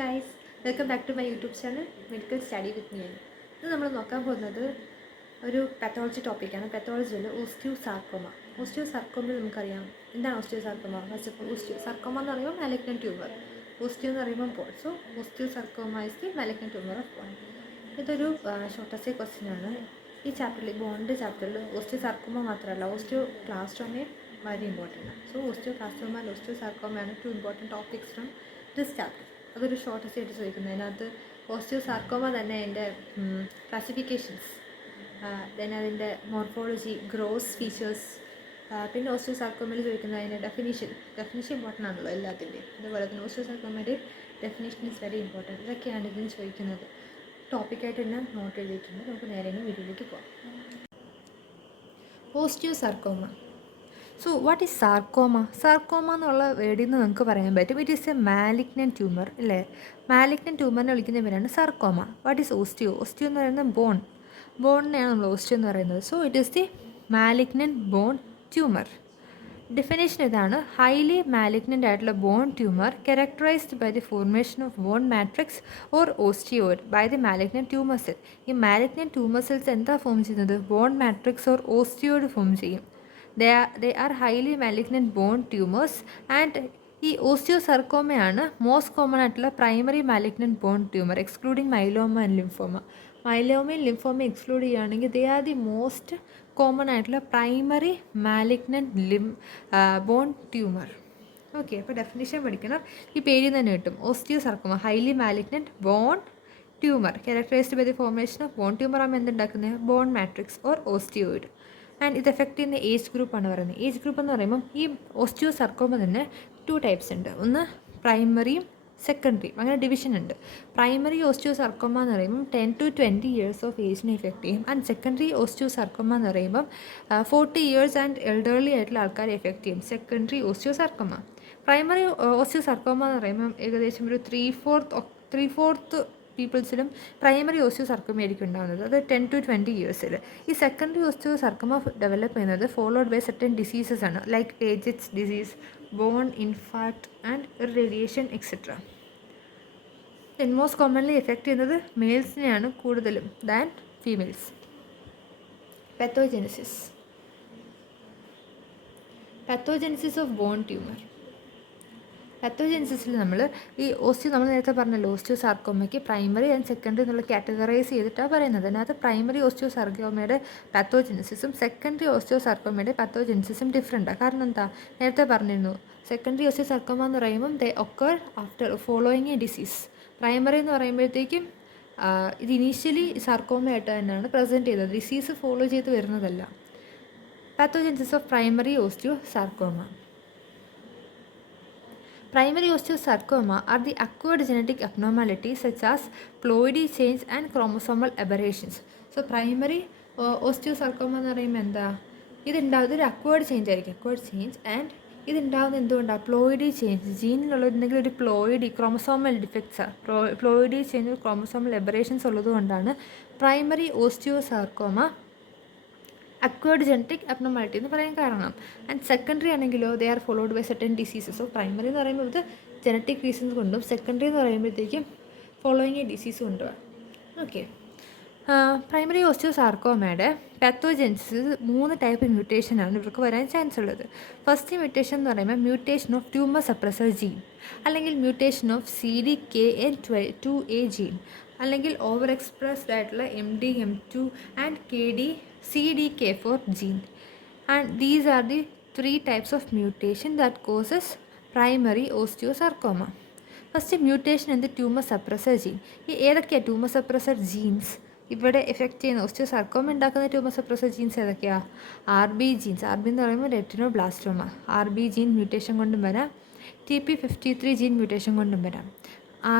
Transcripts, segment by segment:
guys, welcome back to my YouTube channel Medical Study with me. ഇന്ന് നമ്മൾ നോക്കാൻ പോകുന്നത് ഒരു പാത്തോളജി ടോപ്പിക്കാണ്. പാത്തോളജിയിൽ ഓസ്റ്റിയോസാർക്കോമ നമുക്കറിയാം. എന്താണ് osteosarcoma? First of all osteosarcoma എന്ന് പറയുമ്പോൾ മാലിഗ്നന്റ് ട്യൂമർ, ഓസ്റ്റിയോ എന്ന് പറയുമ്പോൾ bone. So osteosarcoma is the malignant tumour of bone. ഇതൊരു ഷോർട്ടസ്റ്റ് ക്വസ്റ്റ്യൻ ആണ്. ഈ ചാപ്റ്ററിൽ ബോണിൻ്റെ ചാപ്റ്ററിൽ ഓസ്റ്റിയോസാർക്കോമ മാത്രമല്ല ഓസ്റ്റിയോക്ലാസ്റ്റോമയും വളരെ ഇമ്പോർട്ടൻ്റ് ആണ്. സോ ഓസ്റ്റിയോക്ലാസ്റ്റോമ ആൻഡ് ഓസ്റ്റിയോസാർക്കോമയാണ് two important topics from this chapter. അതൊരു ഷോർട്ടസ്റ്റ് ആയിട്ട് ചോദിക്കുന്നത്. അതിനകത്ത് ഓസ്റ്റിയോസാർക്കോമ തന്നെ അതിൻ്റെ ക്ലാസിഫിക്കേഷൻസ്, ദെൻ അതിൻ്റെ മോർഫോളജി, ഗ്രോസ് ഫീച്ചേഴ്സ്, പിന്നെ ഓസ്റ്റിയോസാർക്കോമയിൽ ചോദിക്കുന്നത് അതിൻ്റെ ഡെഫിനിഷൻ ഇമ്പോർട്ടൻ്റ് ആണല്ലോ എല്ലാത്തിൻ്റെയും. അതുപോലെ തന്നെ ഓസ്റ്റിയോസാർക്കോമയുടെ ഡെഫിനിഷൻ ഇസ് വെരി ഇമ്പോർട്ടൻറ്റ്. ഇതൊക്കെയാണ് ഇതിന് ചോദിക്കുന്നത്. ടോപ്പിക്കായിട്ട് തന്നെ നോട്ട് ചെയ്തിട്ടുണ്ട്. നമുക്ക് നേരെ വീഡിയോയിലേക്ക് പോകാം. Osteosarcoma. So what is sarcoma? Sarcoma എന്നുള്ള വേർഡിൽ നിന്ന് നമുക്ക് പറയാൻ പറ്റും it is a malignant tumour അല്ലേ. മാലിഗ്നന്റ് ട്യൂമറിനെ വിളിക്കുന്ന പേരാണ് sarcoma. What is osteo? Osteo എന്ന് പറയുന്നത് ബോണിനെയാണ് നമ്മൾ ഓസ്റ്റിയോ എന്ന് പറയുന്നത്. So it is the malignant bone tumour. Definition ഇതാണ്: ഹൈലി മാലിഗ്നൻ്റ് ആയിട്ടുള്ള bone tumour characterised by the formation of bone matrix or osteoid by the malignant tumour cell. ഈ malignant tumour cells എന്താ ഫോം ചെയ്യുന്നത്? Bone matrix or osteoid form ചെയ്യും. They are highly malignant bone tumors and ഈ ഓസ്റ്റിയോസാർക്കോമയാണ് most common ആയിട്ടുള്ള primary malignant bone tumour excluding myeloma and lymphoma. മൈലോമയും ലിംഫോമയും exclude ചെയ്യുകയാണെങ്കിൽ they are the most common ആയിട്ടുള്ള primary malignant bone tumour. Okay, അപ്പോൾ definition പഠിക്കണം. ഈ പേരിൽ തന്നെ കിട്ടും. Osteosarcoma highly malignant bone tumour characterised by the formation of bone tumour ആകുമ്പോൾ എന്തുണ്ടാക്കുന്നത്? Bone matrix or osteoid. And ഇത് എഫക്റ്റ് ചെയ്യുന്ന ഏജ് ഗ്രൂപ്പാണ് പറയുന്നത്. ഏജ് ഗ്രൂപ്പ് എന്ന് പറയുമ്പം ഈ ഓസ്റ്റിയോസാർക്കോമ തന്നെ 2 ടൈപ്സ് ഉണ്ട്. ഒന്ന് പ്രൈമറിയും സെക്കൻഡറിയും, അങ്ങനെ ഡിവിഷൻ ഉണ്ട്. പ്രൈമറി ഓസ്റ്റിയോസാർക്കോമ എന്ന് പറയുമ്പം 10 to 20 ഇയേഴ്സ് ഓഫ് ഏജിനെ എഫക്റ്റ് ചെയ്യും. ആൻഡ് സെക്കൻഡറി ഓസ്റ്റിയോസാർക്കോമ എന്ന് പറയുമ്പം 40 ഇയേഴ്സ് ആൻഡ് എൽഡർലി ആയിട്ടുള്ള ആൾക്കാരെ എഫക്റ്റ് ചെയ്യും. സെക്കൻഡറി ഓസ്റ്റിയോസാർക്കോമ. പ്രൈമറി ഓസ്റ്റിയോസാർക്കോമ എന്ന് പറയുമ്പം ഏകദേശം ഒരു 3/4 പീപ്പിൾസിലും പ്രൈമറി ഓസ്റ്റിയോസാർക്കോമ ആയിരിക്കും ഉണ്ടാകുന്നത്. അത് 10 to 20 ഇയേഴ്സിൽ. ഈ സെക്കൻഡറി ഓസ്റ്റിയോസാർക്കോമ ഡെവലപ്പ് ചെയ്യുന്നത് ഫോളോഡ് ബൈ സർട്ടൻ ഡിസീസസ് ആണ്, like Paget's disease, bone infarct and radiation etcetera. Most commonly affect ചെയ്യുന്നത് മെയിൽസിനെയാണ് കൂടുതലും than females. Pathogenesis of bone tumour. പാത്തോജെനിസിസിൽ നമ്മൾ നേരത്തെ പറഞ്ഞല്ലോ, ഓസ്റ്റിയോസാർക്കോമയ്ക്ക് പ്രൈമറി ആൻഡ് സെക്കൻഡറി എന്നുള്ള കാറ്റഗറൈസ് ചെയ്തിട്ടാണ് പറയുന്നത്. അതിനകത്ത് പ്രൈമറി ഓസ്റ്റിയോസാർക്കോമയുടെ പാത്തോജെനിസിസും സെക്കൻഡറി ഓസ്റ്റിയോസാർക്കോമയുടെ പാത്തോജെനിസിസും ഡിഫറെൻറ്റാണ്. കാരണം എന്താ? നേരത്തെ പറഞ്ഞിരുന്നു, സെക്കൻഡറി ഓസ്റ്റിയോസാർക്കോമ എന്ന് പറയുമ്പം they occur after following a disease. Primary എന്ന് പറയുമ്പോഴത്തേക്കും ഇത് ഇനീഷ്യലി സാർക്കോമയായിട്ട് തന്നെയാണ് പ്രസൻറ്റ് ചെയ്തത്, ഡിസീസ് ഫോളോ ചെയ്ത് വരുന്നതല്ല. Pathogenesis of primary osteosarcoma. Primary osteosarcoma are the acquired genetic abnormalities such as ploidy change and chromosomal aberrations. So primary osteosarcoma എന്ന് പറയുമ്പോൾ എന്താ? ഇതുണ്ടാവുന്നത് ഒരു അക്വേർഡ് ചേഞ്ച് ആയിരിക്കും. അക്വേർഡ് ചേഞ്ച് ആൻഡ് ഇതുണ്ടാവുന്നത് എന്തുകൊണ്ടാണ്? Ploidy change. ജീനിലുള്ള എന്തെങ്കിലും ഒരു ക്രോമസോമൽ ഡിഫക്ട്സാണ്. പ്ലോയിഡി ചേഞ്ച്, ക്രോമസോമൽ എബറേഷൻസ് ഉള്ളതുകൊണ്ടാണ് primary osteosarcoma acquired genetic abnormality എന്ന് പറയാൻ കാരണം. ആൻഡ് സെക്കൻഡറി ആണെങ്കിലോ they are followed by certain diseases. So primary എന്ന് പറയുമ്പോൾ ഇത് ജനറ്റിക് റീസൺസ് കൊണ്ടും സെക്കൻഡറി എന്ന് പറയുമ്പോഴത്തേക്കും ഫോളോയിങ് എ ഡിസീസ് കൊണ്ടുമാണ്. ഓക്കെ, പ്രൈമറി ഓസ്റ്റിയോസാർക്കോമയുടെ പാത്തോജെനിസിസ് 3 ടൈപ്പ് മ്യൂട്ടേഷനാണ് ഇവർക്ക് വരാൻ ചാൻസ് ഉള്ളത്. ഫസ്റ്റ് മ്യൂട്ടേഷൻ എന്ന് പറയുമ്പോൾ mutation of tumour suppressor gene, അല്ലെങ്കിൽ മ്യൂട്ടേഷൻ ഓഫ് CDKN2A ജീൻ, അല്ലെങ്കിൽ ഓവർ എക്സ്പ്രസ്ഡ് ആയിട്ടുള്ള MDM2 and CDK4 gene. And these are the 3 types of mutation that causes primary osteosarcoma. First, mutation in the tumor suppressor gene. ഈ ഏതൊക്കെയാണ് tumour suppressor genes ഇവിടെ effect ചെയ്യുന്ന osteosarcoma ഉണ്ടാക്കുന്ന tumour suppressor genes ഏതൊക്കെയാണ്? RB genes. RB എന്ന് പറയുമ്പോൾ retinoblastoma. RB gene mutation കൊണ്ടും വരാം. TP53 ജീൻ മ്യൂട്ടേഷൻ കൊണ്ടും വരാം.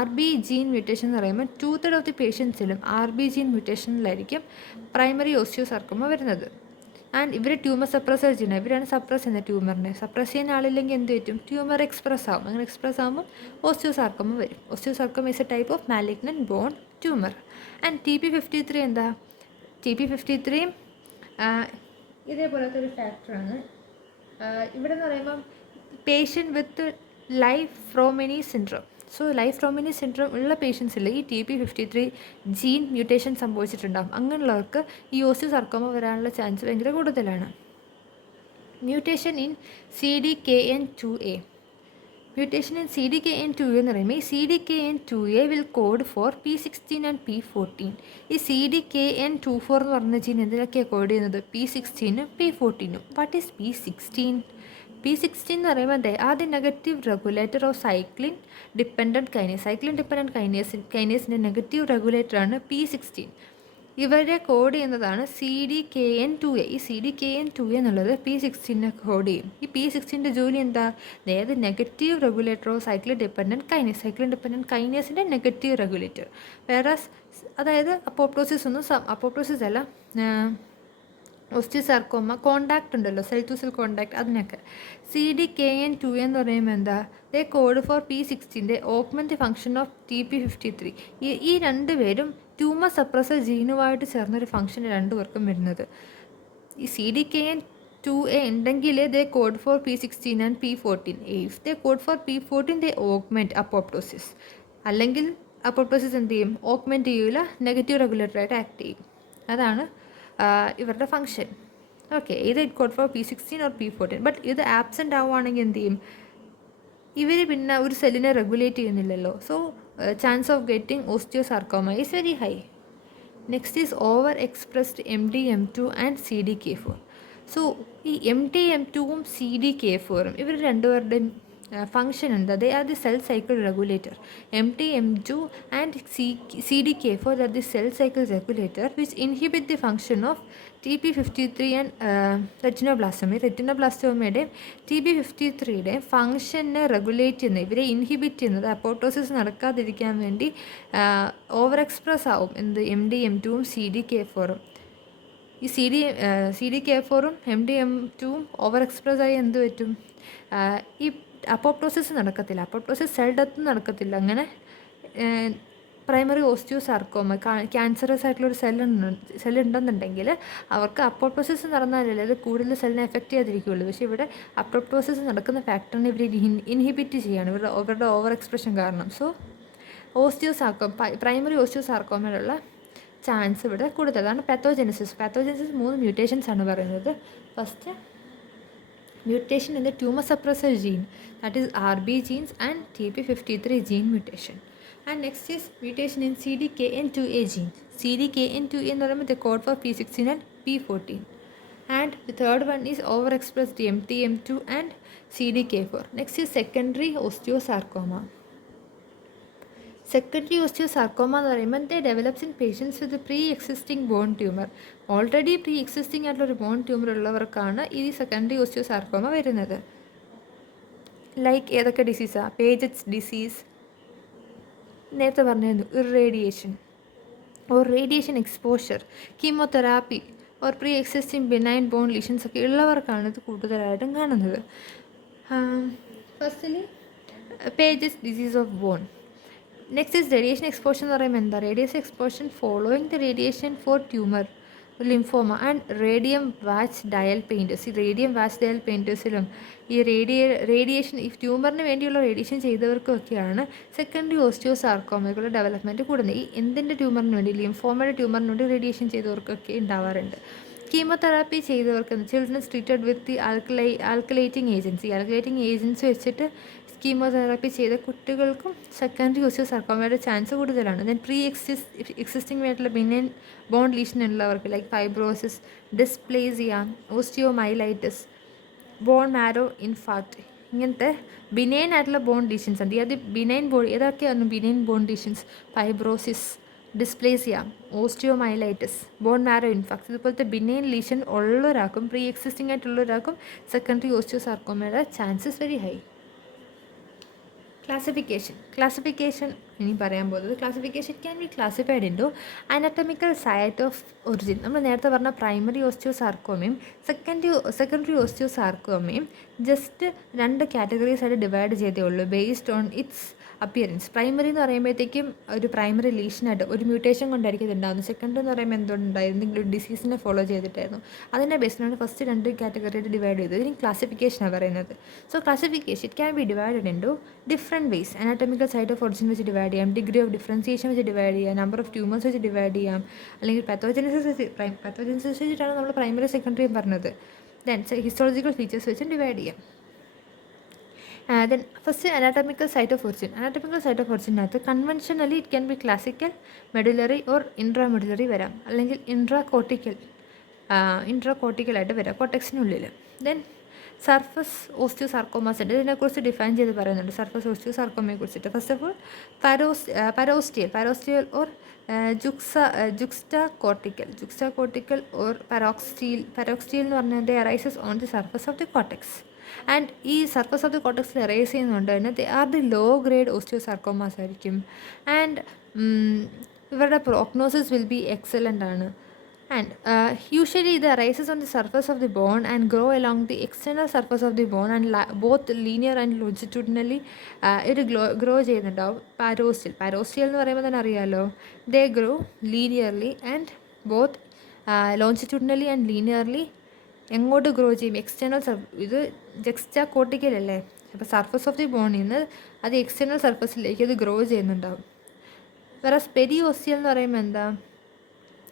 RB ജീൻ മ്യൂട്ടേഷൻ എന്ന് പറയുമ്പോൾ 2/3 ഓഫ് ദി പേഷ്യൻസിലും RB ജീൻ മ്യൂട്ടേഷനിലായിരിക്കും പ്രൈമറി ഓസ്റ്റിയോസാർക്കോമ വരുന്നത്. ആൻഡ് ഇവർ ട്യൂമർ സപ്രസർ ജീൻ, ഇവരാണ് സപ്രസ് ചെയ്യുന്ന ട്യൂമറിനെ. സപ്രസ് ചെയ്യുന്ന ആളില്ലെങ്കിൽ എന്ത് പറ്റും? ട്യൂമർ എക്സ്പ്രസ് ആവും. അങ്ങനെ എക്സ്പ്രസ് ആകുമ്പോൾ ഓസ്റ്റിയോസാർക്കോമ വരും. Osteosarcoma is a type of malignant bone tumour. And TP53 എന്താ? TP53 ഇതേപോലത്തെ ഒരു ഫാക്ടറാണ്. ഇവിടെ എന്ന് പറയുമ്പം patient with life Fraumeni syndrome. So life dominion syndrome ഉള്ള പേഷ്യൻസിൽ ഈ TP53 ജീൻ മ്യൂട്ടേഷൻ സംഭവിച്ചിട്ടുണ്ടാകും. അങ്ങനെയുള്ളവർക്ക് ഈ ഓസ്റ്റിയോസാർക്കോമ വരാനുള്ള ചാൻസ് ഭയങ്കര കൂടുതലാണ്. Mutation in CDKN2A. Mutation in CDKN2A എന്ന് പറയുമ്പോൾ ഈ CDKN2A will code for P16 and P14. ഈ CDKN24 എന്ന് പറയുന്ന ജീൻ എന്തിനൊക്കെയാണ് കോഡ് ചെയ്യുന്നത്? P16 P14. What is P16? P16 എന്ന് പറയുമ്പോൾ ആദ്യം negative regulator of cyclin dependent kinase. Cyclin dependent കൈനേസിൻ്റെ നെഗറ്റീവ് റെഗുലേറ്ററാണ് P16. ഇവരെ കോഡ് ചെയ്യുന്നതാണ് CDKN2A. ഈ CDKN2A എന്നുള്ളത് P16 കോഡ് ചെയ്യും. ഈ P16 ജോലി എന്താ? അതായത് negative regulator of cyclin dependent kinase. Cyclin dependent കൈനേസിൻ്റെ നെഗറ്റീവ് റെഗുലേറ്റർ. വേറെ അതായത് അപ്പോപ്റ്റോസിസ് അല്ല, ഓസ്റ്റിയോസാർക്കോമ കോണ്ടാക്ട് ഉണ്ടല്ലോ, സെൽ ടു സെൽ കോണ്ടാക്ട്, അതിനൊക്കെ. CDKN2A എന്ന് പറയുമ്പോൾ എന്താ? They code for P16 augment function of TP53. ഈ രണ്ടുപേരും ട്യൂമർ സപ്രസർ ജീനുമായിട്ട് ചേർന്നൊരു ഫംഗ്ഷൻ രണ്ടുപേർക്കും വരുന്നത്. ഈ CDKN2A ഉണ്ടെങ്കിൽ they code for P16 and P14. If they code for P14 they augment apoptosis. അല്ലെങ്കിൽ അപ്പോപ്റ്റോസിസ് എന്ത് ചെയ്യും? ഓഗ്മെൻറ്റ് ചെയ്യില്ല, നെഗറ്റീവ് റെഗുലേറ്ററായിട്ട് ആക്ട് ചെയ്യും. അതാണ് ഇവരുടെ ഫംഗ്ഷൻ. ഓക്കെ, ഇത് it code for P16 or P14. But ഇത് ആബ്സെൻ്റ് ആവുകയാണെങ്കിൽ എന്ത് ചെയ്യും? ഇവർ പിന്നെ ഒരു സെല്ലിനെ റെഗുലേറ്റ് ചെയ്യുന്നില്ലല്ലോ. So chance of getting osteosarcoma is very high. Next is over expressed MDM2 and CDK4. So ഈ MDM2ഉം CDK4ഉം ഇവർ രണ്ടുപേരുടെയും ഫംഗ്ഷൻ എന്താ? They are the cell cycle regulator. MDM2 and CDK4 are the cell cycle regulator which inhibit the function of TP53 and retinoblastoma. റെറ്റിനോബ്ലാസ്റ്റോമയുടെയും TP53യുടെയും ഫംഗ്ഷനെ regulate ചെയ്യുന്നത്, ഇവരെ inhibit ചെയ്യുന്നത് അപ്പോട്ടോസിസ് നടക്കാതിരിക്കാൻ വേണ്ടി ഓവർ എക്സ്പ്രസ് ആവും എന്ത്? MDM2ഉം CDK4ഉം. ഈ CDK4ഉം MDM2ഉം ഓവർ എക്സ്പ്രസ് ആയി എന്ത് പറ്റും? ഈ അപ്പോപ്റ്റോസിസ് നടക്കത്തില്ല, അപ്പോപ്റ്റോസിസ് സെൽ ഡെത്ത് നടക്കത്തില്ല. അങ്ങനെ പ്രൈമറി ഓസ്റ്റിയോസാർക്കോമ ക്യാൻസറസ് ആയിട്ടുള്ളൊരു സെല്ലുണ്ടെന്നുണ്ടെങ്കിൽ അവർക്ക് അപ്പോപ്റ്റോസിസ് നടന്നാലല്ലേ അത് കൂടുതൽ സെല്ലിനെ എഫക്റ്റ് ചെയ്യാതിരിക്കുകയുള്ളൂ. പക്ഷേ ഇവിടെ അപ്പോപ്റ്റോസിസ് നടക്കുന്ന ഫാക്ടറിനെ ഇവർ ഇൻഹിബിറ്റ് ചെയ്യുകയാണ് ഇവരുടെ ഓവർ എക്സ്പ്രഷൻ കാരണം. സോ പ്രൈമറി ഓസ്റ്റിയോസാർക്കോമയിലുള്ള ചാൻസ് ഇവിടെ കൂടുതലാണ്. പാത്തോജെനിസിസ് 3 മ്യൂട്ടേഷൻസ് ആണ് പറയുന്നത്. First, mutation in the tumor suppressor gene, that is RB genes and TP53 gene mutation. And next is mutation in CDKN2A gene. CDKN2A എന്ന് പറയുമ്പോൾ the code for P16 and P14. And the third one is overexpressed MTM2 and CDK4. Next is secondary osteosarcoma. Secondary osteosarcoma എന്ന് പറയുമ്പോൾ they develops in patients with pre existing bone tumour. Already pre existing ആയിട്ടുള്ളൊരു bone tumour ഉള്ളവർക്കാണ് ഈ secondary ഓസ്റ്റിയോസാർക്കോമ വരുന്നത്. Like ഏതൊക്കെ ഡിസീസാണ്? പേജറ്റ്സ് disease, നേരത്തെ പറഞ്ഞിരുന്നു, irradiation or radiation exposure, chemotherapy or pre existing benign bone lesions ഒക്കെ ഉള്ളവർക്കാണ് ഇത് കൂടുതലായിട്ടും കാണുന്നത്. Firstly Paget's disease of bone. Next is radiation exposure എന്ന് പറയുമ്പോൾ എന്താ? Radiation exposure following the radiation for tumour, lymphoma and radium watch dial painters. ഈ radium watch dial പെയിൻറ്റേഴ്സിലും ഈ റേഡിയേഷൻ ഈ ട്യൂമറിന് വേണ്ടിയുള്ള റേഡിയേഷൻ ചെയ്തവർക്കൊക്കെയാണ് സെക്കൻഡറി ഓസ്റ്റിയോസാർക്കോമകളുടെ ഡെവലപ്മെൻറ്റ് കൂടുന്നത്. ഈ എന്തിൻ്റെ ട്യൂമറിന് വേണ്ടി? ലിംഫോമയുടെ ട്യൂമറിന് വേണ്ടി റേഡിയേഷൻ ചെയ്തവർക്കൊക്കെ ഉണ്ടാവാറുണ്ട്. കീമോതെറാപ്പി ചെയ്തവർക്ക് childrens treated with the alkylating agency, alkylating agency വെച്ചിട്ട് കീമോതെറാപ്പി ചെയ്ത കുട്ടികൾക്കും സെക്കൻഡറി ഓസ്റ്റിയോസാർക്കോമയുടെ ചാൻസ് കൂടുതലാണ്. ദെൻ പ്രീ എക്സിസ്റ്റിംഗ് ആയിട്ടുള്ള ബിനൈൻ ബോൺ ലീഷൻ ഉള്ളവർക്ക് like fibrosis, dysplasia, osteomyelitis, bone marrow infarct, ഇങ്ങനത്തെ ബിനൈൻ ആയിട്ടുള്ള ബോൺ ലീഷൻസ് ഉണ്ട്. അത് ബിനൈൻ ഏതൊക്കെയാണ് benign bone lesions? Fibrosis, dysplasia, osteomyelitis, bone marrow infarct, ഇതുപോലത്തെ ബിനൈൻ ലീഷൻ ഉള്ളവരാക്കും പ്രീ എക്സിസ്റ്റിംഗ് ആയിട്ടുള്ളവരാക്കും സെക്കൻഡറി ഓസ്റ്റിയോസാർക്കോമയുടെ ചാൻസസ് വെരി ഹൈ. ക്ലാസിഫിക്കേഷൻ ഇനി പറയാൻ പോകുന്നത്, classification can be classified into anatomical site of origin. നമ്മൾ നേരത്തെ പറഞ്ഞ പ്രൈമറി ഓസ്റ്റിയോസാർക്കോമയും സെക്കൻഡറി ഓസ്റ്റിയോസാർക്കോമയും ജസ്റ്റ് 2 കാറ്റഗറീസ് ആയിട്ട് ഡിവൈഡ് ചെയ്തേ ഉള്ളൂ based on its appearance. Primary എന്ന് പറയുമ്പോഴത്തേക്കും ഒരു പ്രൈമറി ലീഷനായിട്ട് ഒരു മ്യൂട്ടേഷൻ കൊണ്ടായിരിക്കും ഇത് ഉണ്ടാകുന്നത്. സെക്കൻഡറി എന്ന് പറയുമ്പോൾ എന്തുകൊണ്ടായിരുന്നു, എന്തെങ്കിലും ഒരു ഡിസീസിനെ ഫോളോ ചെയ്തിട്ടായിരുന്നു. അതിൻ്റെ ബേസിലാണ് ഫസ്റ്റ് 2 കാറ്റഗറിയായിട്ട് ഡിവൈഡ് ചെയ്തത്. ഇതിന് ക്ലാസിഫിക്കേഷനാണ് പറയുന്നത്. So classification it can be divided into different ways. Anatomical site of origin വെച്ച് ഡിവൈഡ് ചെയ്യാം, ഡിഗ്രി ഓഫ് ഡിഫറൻസിയേഷൻ വെച്ച് ഡിവൈഡ് ചെയ്യാം, നമ്പർ ഓഫ് ട്യൂമേഴ്സ് വെച്ച് ഡിവൈഡ് ചെയ്യാം, അല്ലെങ്കിൽ പാത്തോജനസിസ് വെച്ചിട്ടാണ് നമ്മൾ പ്രൈമറി സെക്കൻഡറിയും പറഞ്ഞത്. ദെൻ ഹിസ്റ്റോളജിക്കൽ ഫീച്ചേഴ്സ് വെച്ച് ഡിവൈഡ് ചെയ്യാം. Then first anatomical site of origin. Anatomical site of ഒറിജിനകത്ത് conventionally it can be classical, medullary or intramedullary വരാം, അല്ലെങ്കിൽ ഇൻട്രാകോട്ടിക്കലായിട്ട് വരാം കോട്ടക്സിനുള്ളിൽ. ദെൻ സർഫസ് ഓസ്റ്റിയോസാർക്കോമാസ് ഉണ്ട്. ഇതിനെക്കുറിച്ച് ഡിഫൈൻ ചെയ്ത് പറയുന്നുണ്ട് സർഫസ് ഓസ്റ്റിയോസാർക്കോമയെ കുറിച്ചിട്ട്. First of all parosteal or juxtacortical or parosteal എന്ന് പറഞ്ഞാൽ arises on the surface of the cortex. And ഈ സർഫസ് ഓഫ് ദി കോട്ടക്സിൽ എറേസ് ചെയ്യുന്നതുകൊണ്ട് തന്നെ they are the low grade osteosarcomas ആയിരിക്കും. ആൻഡ് ഇവരുടെ പ്രോഗ്നോസിസ് വിൽ ബി എക്സലൻ്റ് ആണ്. And usually it arises on the surface of the bone and grow along the external surface of the bone and both linear and longitudinally ഇത് grow ചെയ്യുന്നുണ്ടാവും. Parosteal എന്ന് പറയുമ്പോൾ തന്നെ അറിയാമല്ലോ, they grow linearly and both longitudinally and linearly. എങ്ങോട്ട് grow ചെയ്യും? External ഇത് juxtacortical അല്ലേ, അപ്പോൾ സർഫസ് ഓഫ് ദി ബോണിൽ നിന്ന് അത് എക്സ്റ്റേണൽ സർഫസിലേക്ക് അത് ഗ്രോ ചെയ്യുന്നുണ്ടാവും. വേറെ പെരിയോസ്റ്റിയൽ എന്ന് പറയുമ്പോൾ എന്താ,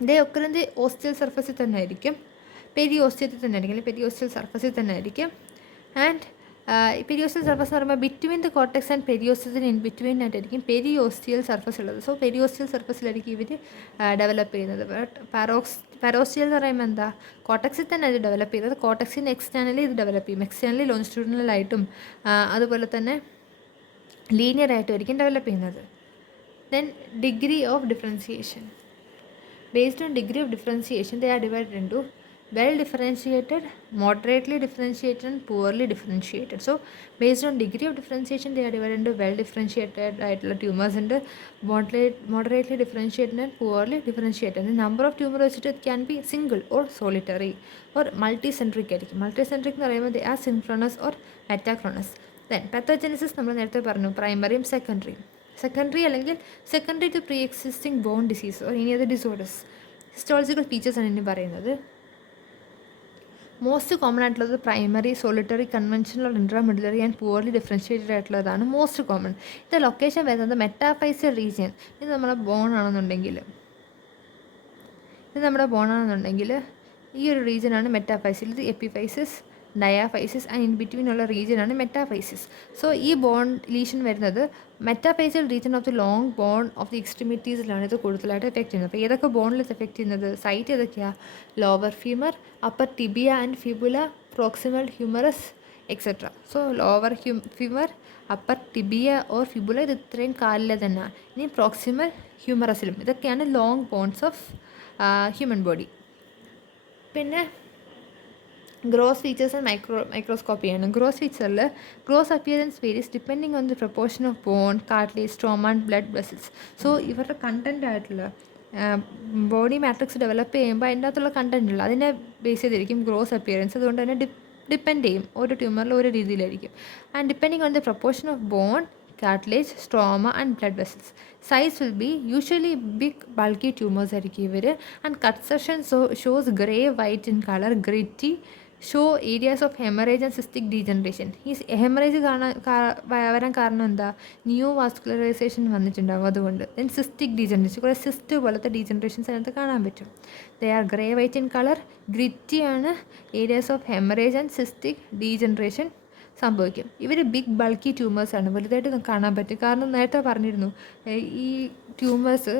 ദേ ഒക്കർ ഇൻ ദി ഓസ്റ്റിയൽ സർഫസിൽ തന്നെ ആയിരിക്കും, പെരിയോസ്റ്റിയത്തിൽ തന്നെ ആയിരിക്കും, അല്ലെങ്കിൽ പെരിയോസ്റ്റിയൽ സർഫസിൽ തന്നെ ആയിരിക്കും. ആൻഡ് പെരിയോസ്റ്റിയൽ സർഫസ് എന്ന് പറയുമ്പോൾ ബിറ്റ്വീൻ ദി കോർട്ടെക്സ് ആൻഡ് പെരിയോസ്റ്റിയത്തിന് ഇൻ ബിറ്റ്വീൻ ആയിട്ടായിരിക്കും പെരിയോസ്റ്റിയൽ സർഫസ് ഉള്ളത്. സോ പെരിയോസ്റ്റിയൽ സർഫസിലായിരിക്കും ഇവർ ഡെവലപ്പ് ചെയ്യുന്നത്. ബട്ട് പാരോസ്റ്റിയൽ എന്ന് പറയുമ്പോൾ എന്താ, കോട്ടക്സിൽ തന്നെ അത് ഡെവലപ്പ് ചെയ്യുന്നത്. കോട്ടക്സിന് എക്സ്റ്റേണലി ഇത് ഡെവലപ്പ് ചെയ്യും, എക്സ്റ്റേണലി ലോഞ്ചിറ്റ്യൂഡിനലായിട്ടും അതുപോലെ തന്നെ ലീനിയർ ആയിട്ടും ആയിരിക്കും ഡെവലപ്പ് ചെയ്യുന്നത്. Then degree of differentiation. Based on degree of differentiation, they are divided into well differentiated, moderately differentiated and poorly differentiated. So based on degree of differentiation, they are divided into well differentiated ആയിട്ടുള്ള tumours ഉണ്ട്, moderately differentiated and poorly differentiated. The number of tumor വെച്ചിട്ട് it can be single or solitary or multicentric ആയിരിക്കും. multicentric എന്ന് പറയുമ്പോൾ they are synchronous or metachronous. Then pathogenesis നമ്മൾ നേരത്തെ പറഞ്ഞു, പ്രൈമറിയും സെക്കൻഡറി അല്ലെങ്കിൽ secondary to pre existing bone disease or ഇനി അതർ ഡിസോർഡേഴ്സ്. ഹിസ്റ്റോളജിക്കൽ ഫീച്ചേഴ്സാണ് ഇനി പറയുന്നത്. മോസ്റ്റ് കോമൺ ആയിട്ടുള്ളത് primary, solitary, conventional, intramedullary and poorly differentiated ആയിട്ടുള്ളതാണ് മോസ്റ്റ് കോമൺ. ഇത് ലൊക്കേഷൻ വരുന്നത് മെറ്റാഫൈസിയൽ റീജിയൻ. ഇത് നമ്മുടെ ബോൺ ആണെന്നുണ്ടെങ്കിൽ ഈ ഒരു റീജിയനാണ് മെറ്റാഫൈസിൽ. ഇത് epiphysis, diaphysis and in between ഉള്ള റീജിയനാണ് മെറ്റാഫൈസിസ്. സോ ഈ ബോൺ ലീഷൻ വരുന്നത് metaphyseal region of the long bone of the എക്സ്ട്രിമിറ്റീസിലാണ് ഇത് കൂടുതലായിട്ട് എഫക്റ്റ് ചെയ്യുന്നത്. അപ്പോൾ ഏതൊക്കെ ബോണിൽ എഫക്റ്റ് ചെയ്യുന്നത്, സൈറ്റ് ഏതൊക്കെയാണ്, lower femur, upper tibia and fibula, proximal humerus etcetera. So lower femur, upper tibia or fibula ഇത് ഇത്രയും കാലിലെ തന്നെ. ഇനി പ്രോക്സിമൽ ഹ്യൂമറസിലും. ഇതൊക്കെയാണ് long bones of human body. പിന്നെ ഗ്രോസ് ഫീച്ചേഴ്സ് ആൻഡ് മൈക്രോസ്കോപ്പിയാണ്. ഗ്രോസ് ഫീച്ചറിൽ gross appearance varies depending on the proportion of bone, cartilage, stroma and blood vessels. So ഇവരുടെ കണ്ടൻ്റ് ആയിട്ടുള്ള ബോഡി മാട്രിക്സ് ഡെവലപ്പ് ചെയ്യുമ്പോൾ അതിൻ്റെ അകത്തുള്ള കണ്ടൻ്റ് ഉള്ള അതിനെ ബേസ് ചെയ്തിരിക്കും ഗ്രോസ് അപ്പിയറൻസ്. അതുകൊണ്ട് തന്നെ ഡിപ്പെൻഡ് ചെയ്യും, ഓരോ ട്യൂമറിൽ ഓരോ രീതിയിലായിരിക്കും. And depending on the proportion of bone, cartilage, stroma and blood vessels. Size will be usually big bulky tumors ആയിരിക്കും ഇവർ. And cut section shows grey white in color, gritty, show areas of hemorrhage and cystic degeneration. ഈ haemorrhage വരാൻ കാരണം എന്താ, new vascularisation വന്നിട്ടുണ്ടാകും അതുകൊണ്ട്. Then cystic degeneration, കുറേ cyst പോലത്തെ ഡീജനറേഷൻസ് അതിനകത്ത് കാണാൻ പറ്റും. They are grey white in colour, gritty ആണ്, areas of haemorrhage and cystic degeneration സംഭവിക്കും. ഇവർ ബിഗ് ബൾക്കി ട്യൂമേഴ്സാണ്, വലുതായിട്ട് കാണാൻ പറ്റും. കാരണം നേരത്തെ പറഞ്ഞിരുന്നു ഈ ട്യൂമേഴ്സ്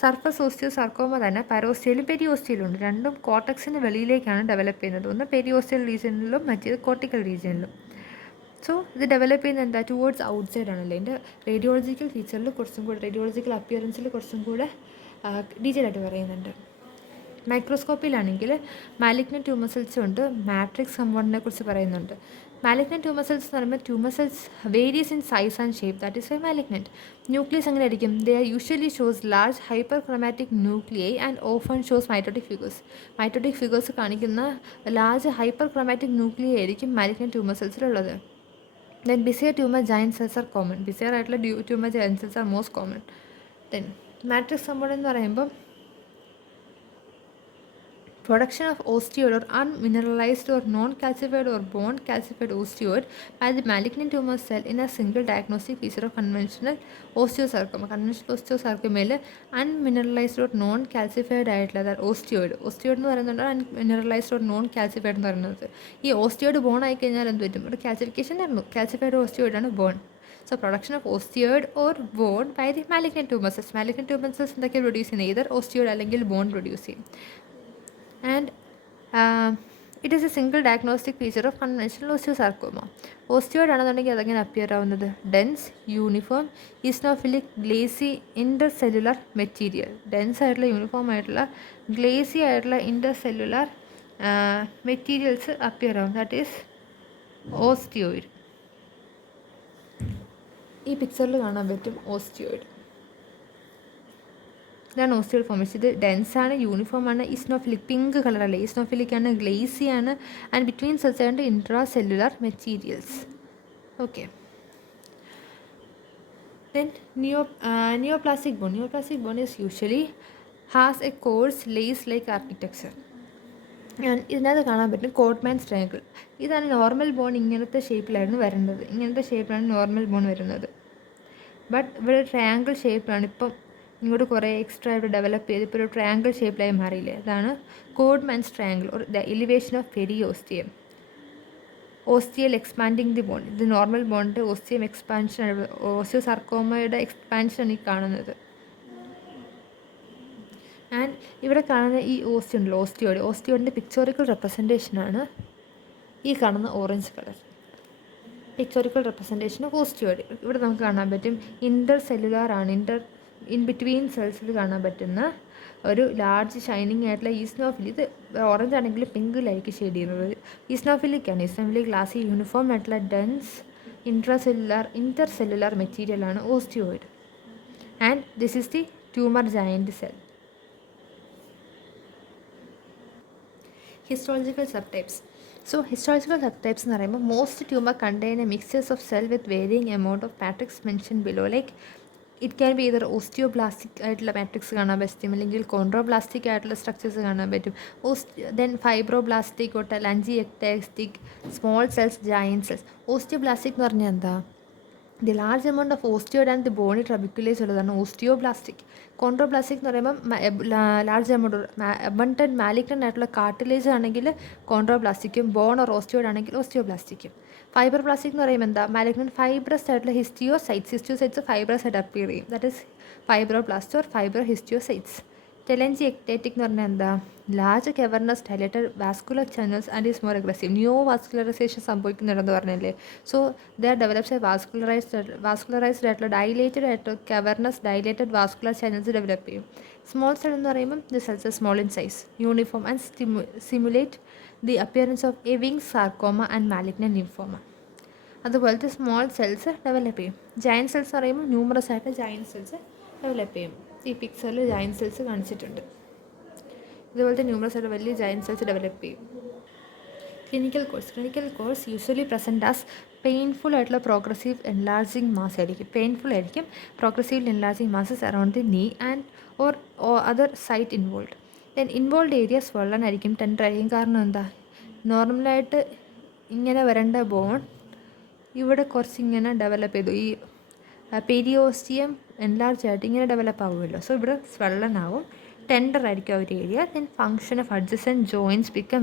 സർഫസ് ഓസ്റ്റിയോസാർക്കോമ തന്നെ പരോസ്റ്റിയലും പെരിയോസ്റ്റിയലും ഉണ്ട്. രണ്ടും കോട്ടക്സിന് വെളിയിലേക്കാണ് ഡെവലപ്പ് ചെയ്യുന്നത്. ഒന്ന് പെരിയോസ്റ്റിയൽ റീജിയനിലും മറ്റേത് കോർട്ടിക്കൽ റീജിയനിലും. സോ ഇത് ഡെവലപ്പ് ചെയ്യുന്നത് എന്താ, ടുവേർഡ്സ് ഔട്ട് സൈഡ് ആണല്ലോ. ഇതിൻ്റെ റേഡിയോളജിക്കൽ ഫീച്ചറിൽ കുറച്ചും കൂടെ, റേഡിയോളജിക്കൽ അപ്പിയറൻസിൽ കുറച്ചും കൂടെ ഡീറ്റെയിൽ ആയിട്ട് പറയുന്നുണ്ട്. മൈക്രോസ്കോപ്പിയിലാണെങ്കിൽ മാലിഗ്നന്റ് ട്യൂമർ സെൽസ് ഉണ്ട്, മാട്രിക്സ് കമ്പോണൻറ്റിനെ കുറിച്ച് പറയുന്നുണ്ട്. മാലിഗ്നന്റ് ട്യൂമർ സെൽസ് എന്ന് പറയുമ്പോൾ tumour cells various in size and shape, that is why malignant. Nucleus എങ്ങനെ ആയിരിക്കും, they are usually shows large hyperchromatic nuclei and often shows mitotic figures. Mitotic figures കാണിക്കുന്ന large hyperchromatic nuclei ആയിരിക്കും malignant tumour സെൽസിലുള്ളത്. Then Bezier tumor giant cells are common. Bezier ആയിട്ടുള്ള tumor giant cells are most common. Then matrix component എന്ന് പറയുമ്പോൾ production of osteoid or unmineralized or non-calcified or bone-calcified osteoid by the malignant tumor cell in a single diagnostic feature of conventional osteosarcoma. Conventional osteosarcomയിൽ unmineralized or non-calcified ആയിട്ടുള്ള ഓസ്റ്റിയോയിഡ് എന്ന് പറയുന്നുണ്ട്, അൺമിനറലൈസ്ഡ് or non calcified എന്ന് പറയുന്നത്. ഈ ഓസ്റ്റിയോയിഡ് bone ആയി കഴിഞ്ഞാൽ എന്ത് പറ്റും? ഒരു കാൽസിഫിക്കേഷൻ നടന്നു. കാൽസിഫൈഡ് ഓസ്റ്റിയോയിഡ് ആണ് bone. So production of osteoid or bone by the malignant tumor cells. Malignant tumor cells എന്തൊക്കെ പ്രൊഡ്യൂസ് ചെയ്യുന്നത്? either osteoid അല്ലെങ്കിൽ ബോൺ പ്രൊഡ്യൂസ് ചെയ്യും. And it is a single diagnostic feature of conventional osteosarcoma. Osteoid ആണെന്നുണ്ടെങ്കിൽ അതെങ്ങനെ appear ആവുന്നത്? Dense, uniform, eosinophilic, glassy, intercellular material. Dense ആയിട്ടുള്ള uniform ആയിട്ടുള്ള glassy ആയിട്ടുള്ള ഇൻ്റർസെല്ലുലാർ മെറ്റീരിയൽസ് അപ്പിയർ ആവും. That is osteoid. ഈ പിക്ചറിൽ കാണാൻ പറ്റും ഓസ്റ്റിയോയിഡ്. ഇതാണ് ഓസ്റ്റിയോയിഡ് ഫോർമേഷൻ. ഇത് ഡെൻസാണ്, യൂണിഫോമാണ്, ഈസ്നോഫിലിക്, പിങ്ക് കളറല്ലേ, ഈസ്നോഫിലിക് ആണ്, ഗ്ലേസി ആണ്, and between cells and intracellular materials. Okay. Then neoplastic bone. Neoplastic bone is usually has a coarse lace-like architecture. ഇതിനകത്ത് കാണാൻ പറ്റും കോട്ട്മാൻസ് ട്രയാങ്കിൾ. ഇതാണ് നോർമൽ ബോൺ. ഇങ്ങനത്തെ ഷേപ്പിലായിരുന്നു വരുന്നത്. ഇങ്ങനത്തെ ഷേപ്പിലാണ് നോർമൽ ബോൺ വരുന്നത്. ബട്ട് ഇവിടെ ട്രയാങ്കിൾ ഷേപ്പിലാണ്. ഇപ്പം ഇങ്ങോട്ട് കുറേ എക്സ്ട്രാ ഇവിടെ ഡെവലപ്പ് ചെയ്ത് ഇപ്പോൾ ഒരു ട്രയാങ്കിൾ ഷേപ്പിലായി മാറിയില്ലേ? അതാണ് Codman's triangle or the elevation of periosteum. Osteal expanding the bone. ഇത് നോർമൽ ബോണിൻ്റെ ഓസ്റ്റിയം എക്സ്പാൻഷനാണ്. ഓസ്റ്റിയോസാർക്കോമയുടെ എക്സ്പാൻഷനാണ് ഈ കാണുന്നത്. ആൻഡ് ഇവിടെ കാണുന്ന ഈ ഓസ്റ്റിയുണ്ടല്ലോ, ഓസ്റ്റിയോയിഡിൻ്റെ പിക്ചോറിക്കൽ റെപ്രസെൻറ്റേഷനാണ് ഈ കാണുന്ന orange colour. Pictorial representation of osteoid. ഇവിടെ നമുക്ക് കാണാൻ പറ്റും ഇൻ്റർ സെല്ലുലാർ ആണ്. ഇൻ ബിറ്റ്വീൻ സെൽസിൽ കാണാൻ പറ്റുന്ന ഒരു ലാർജ് ഷൈനിങ് ആയിട്ടുള്ള ഈസ്നോഫിലി. ഇത് ഓറഞ്ച് ആണെങ്കിൽ പിങ്കിലായിരിക്കും ഷെയ്ഡ് ചെയ്യുന്നത്. ഈസ്നോഫിലിക്കാണ്. ഈസ്നോഫിലിക് ഗ്ലാസി യൂണിഫോം ആയിട്ടുള്ള ഡെൻസ് ഇൻ്റർ സെല്ലുലാർ മെറ്റീരിയലാണ് osteoid. And this is the tumour giant cell. Histological subtypes. So histological subtypes എന്ന് പറയുമ്പോൾ most tumour contain a mixtures of cell with varying amount of matrix mention below. Like it can be either osteoblastic ആയിട്ടുള്ള matrix കാണാൻ പറ്റും, അല്ലെങ്കിൽ കോൺട്രോബ്ലാസ്റ്റിക് ആയിട്ടുള്ള structures കാണാൻ പറ്റും. Then fibroblastic or telangiectatic, small cells, giant cells. Osteoblastic എന്ന് പറഞ്ഞാൽ എന്താ? The large amount of osteoid and the bony trabeculae ഉള്ളതാണ് ഓസ്റ്റിയോബ്ലാസ്റ്റിക്. കോൺട്രോബ്ലാസ്റ്റിക് എന്ന് പറയുമ്പം ലാർജ് എമൗണ്ട് അബണ്ടൻറ്റ് മാലിഗ്നൻ്റ് ആയിട്ടുള്ള കാർട്ടിലേജ് ആണെങ്കിൽ കോൺട്രോബ്ലാസ്റ്റിക്കും, ബോൺ ഓർ ഓസ്റ്റിയോയിഡ് ആണെങ്കിൽ ഓസ്റ്റിയോബ്ലാസ്റ്റിക്കും. ഫൈബർ പ്ലാസ്റ്റിക് എന്ന് പറയുമ്പോൾ എന്താ? മാലിഗ്നൻ്റ് ഫൈബ്രസ് ആയിട്ടുള്ള ഹിസ്റ്റിയോസൈറ്റ്സ് ഫൈബ്രസ് ആയിട്ട് അപ്പിയർ ചെയ്യും. That is fibroblast or fibro histiocytes. Telangiectatic എന്ന് പറഞ്ഞാൽ എന്താ? Large cavernous dilated vascular channels and is more aggressive. New vascularisation സംഭവിക്കുന്നുണ്ടെന്ന് പറഞ്ഞല്ലേ. So there develops a vascularised ആയിട്ടുള്ള ഡൈലേറ്റഡ് ആയിട്ട് cavernous dilated vascular channels develop ചെയ്യും. Small cell എന്ന് പറയുമ്പം the cells are small in size, uniform and simulate the appearance of Ewing sarcoma and malignant lymphoma. അതുപോലത്തെ small cells develop ചെയ്യും. Giant cells എന്ന് പറയുമ്പോൾ numerous ആയിട്ട് giant cells develop ചെയ്യും. ഈ പിക്ചറിൽ ജയൻറ്റ് സെൽസ് കാണിച്ചിട്ടുണ്ട്. ഇതുപോലത്തെ ന്യൂമറസ് ആയിട്ട് വലിയ ജയൻറ്റ് സെൽസ് ഡെവലപ്പ് ചെയ്യും. Clinical course usually present as painful ആയിട്ടുള്ള പ്രോഗ്രസീവ് എൻലാർജിങ് മാസ് ആയിരിക്കും. പെയിൻഫുൾ ആയിരിക്കും. Progressive enlarging masses around the knee and or other site involve. Then involve area swollen ആയിരിക്കും, tender ആയിരിക്കും. കാരണം എന്താ? നോർമലായിട്ട് ഇങ്ങനെ വരേണ്ട ബോൺ ഇവിടെ കുറച്ച് ഇങ്ങനെ ഡെവലപ്പ് ചെയ്തു. ഈ പെരിയോസ്റ്റിയം എൻലാർജ് ആയിട്ട് ഇങ്ങനെ ഡെവലപ്പ് ആവുമല്ലോ. സോ ഇവിടെ സ്വള്ളൻ ആവും, ടെൻഡർ ആയിരിക്കും ആ ഒരു area. Then function of adjacent joints become